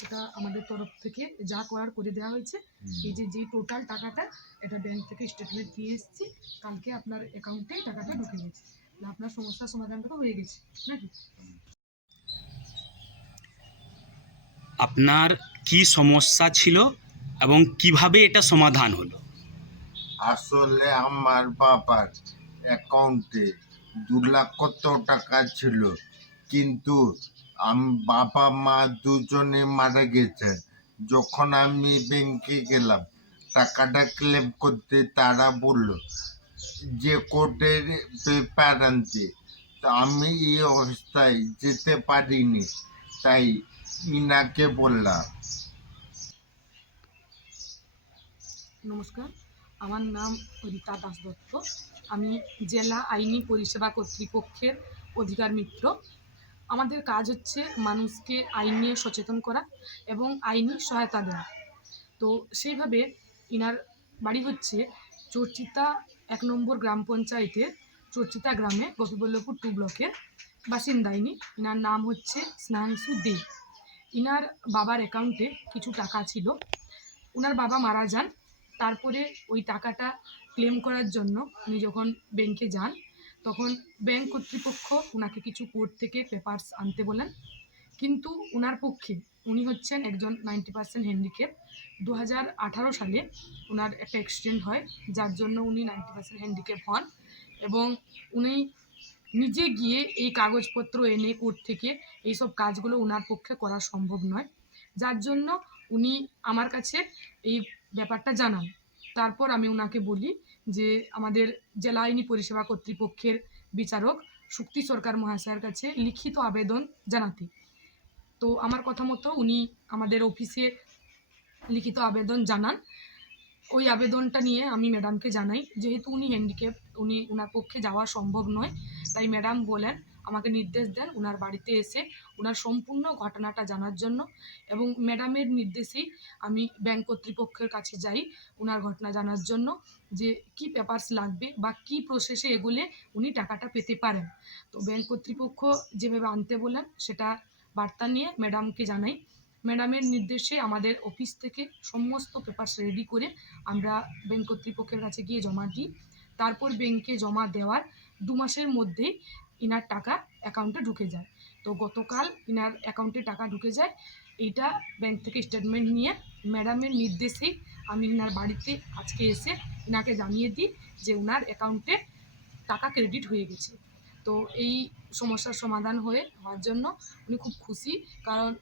সেটা আমাদের তরফ থেকে যা করার করে দেওয়া হয়েছে। এই যে টোটাল টাকাটা এটা ব্যাংক থেকে স্টেটমেন্ট দিয়ে এসেছি, কালকে আপনার অ্যাকাউন্টে টাকাটা ঢুকে গেছে, আপনার সমস্যার সমাধানটা তো হয়ে গেছে নাকি? আপনার কি সমস্যা ছিল এবং কিভাবে এটা সমাধান হলো? আসলে আমার বাবার অ্যাকাউন্টে 2,00,000 টাকা ছিল, কিন্তু বাবা মা দুজনে মারা গেছে। যখন আমি ব্যাংকে গেলাম টাকাটা ক্লেম করতে, তারা বলল যে কোর্টের পেপার আনতে। তা আমি এই অবস্থায় যেতে পারিনি, তাই ইনাকে বললাম। নমস্কার, আমার নাম রীতা দাস দত্ত। আমি জেলা আইনি পরিষেবা কর্তৃপক্ষের অধিকার মিত্র। আমাদের কাজ হচ্ছে মানুষকে আইন নিয়ে সচেতন করা এবং আইনি সহায়তা দেওয়া। তো সেইভাবে ইনার বাড়ি হচ্ছে চর্চিতা 1 নম্বর গ্রাম পঞ্চায়েতের চর্চিতা গ্রামে, গোপীবল্লভপুর 2 ব্লকের বাসিন্দা ইনি। ইনার নাম হচ্ছে স্নেহাংশু দে। ইনার বাবার অ্যাকাউন্টে কিছু টাকা ছিল, ওনার বাবা মারা যান। তারপরে ওই টাকাটা ক্লেম করার জন্য উনি যখন ব্যাংকে যান, তখন ব্যাংক কর্তৃপক্ষ ওনাকে কিছু কোর্ট থেকে পেপারস আনতে বলেন, কিন্তু ওনার পক্ষে, উনি হচ্ছেন একজন 90% হ্যান্ডিক্যাপ। 2018 সালে ওনার একটা অ্যাক্সিডেন্ট হয়, যার জন্য উনি 90% হ্যান্ডিক্যাপ হন, এবং উনি নিজে গিয়ে এই কাগজপত্র এনে কোর্ট থেকে এইসব কাজগুলো ওনার পক্ষে করা সম্ভব নয়, যার জন্য উনি আমার কাছে এই ব্যাপারটা জানান। তারপর আমি ওনাকে বলি যে আমাদের জেলা আইনি পরিষেবা কর্তৃপক্ষের বিচারক শুক্তি সরকার মহাশয়ের কাছে লিখিত আবেদন জানাতে। তো আমার কথা মতো উনি আমাদের অফিসে লিখিত আবেদন জানান। ওই আবেদনটা নিয়ে আমি ম্যাডামকে জানাই। যেহেতু উনি হ্যান্ডিক্যাপ, ওনার পক্ষে যাওয়া সম্ভব নয়, তাই ম্যাডাম বলেন, আমাকে নির্দেশ দেন ওনার বাড়িতে এসে ওনার সম্পূর্ণ ঘটনাটা জানার জন্য, এবং ম্যাডামের নির্দেশেই আমি ব্যাংক কর্তৃপক্ষের কাছে যাই ওনার ঘটনা জানার জন্য, যে কি পেপারস লাগবে বা কি প্রসেসে এগোলে উনি টাকাটা পেতে পারেন। তো ব্যাংক কর্তৃপক্ষ যেভাবে আনতে বলেন সেটা বার্তা নিয়ে ম্যাডামকে জানাই। ম্যাডামের নির্দেশে আমাদের অফিস থেকে সমস্ত পেপারস রেডি করে আমরা ব্যাংক কর্তৃপক্ষের কাছে গিয়ে জমা দিই। তারপর ব্যাংকে জমা দেওয়ার 2 মাসের মধ্যেই ইনার টাকা অ্যাকাউন্টে ঢুকে যায়। তো গতকাল ইনার অ্যাকাউন্টে টাকা ঢুকে যায়। এইটা ব্যাংক থেকে স্টেটমেন্ট নিয়ে ম্যাডামের নির্দেশেই আমি ইনার বাড়িতে আজকে এসে ইনাকে জানিয়ে দিই যে ওনার অ্যাকাউন্টে টাকা ক্রেডিট হয়ে গেছে। তো এই সমস্যার সমাধান হওয়ার জন্য উনি খুব খুশি, কারণ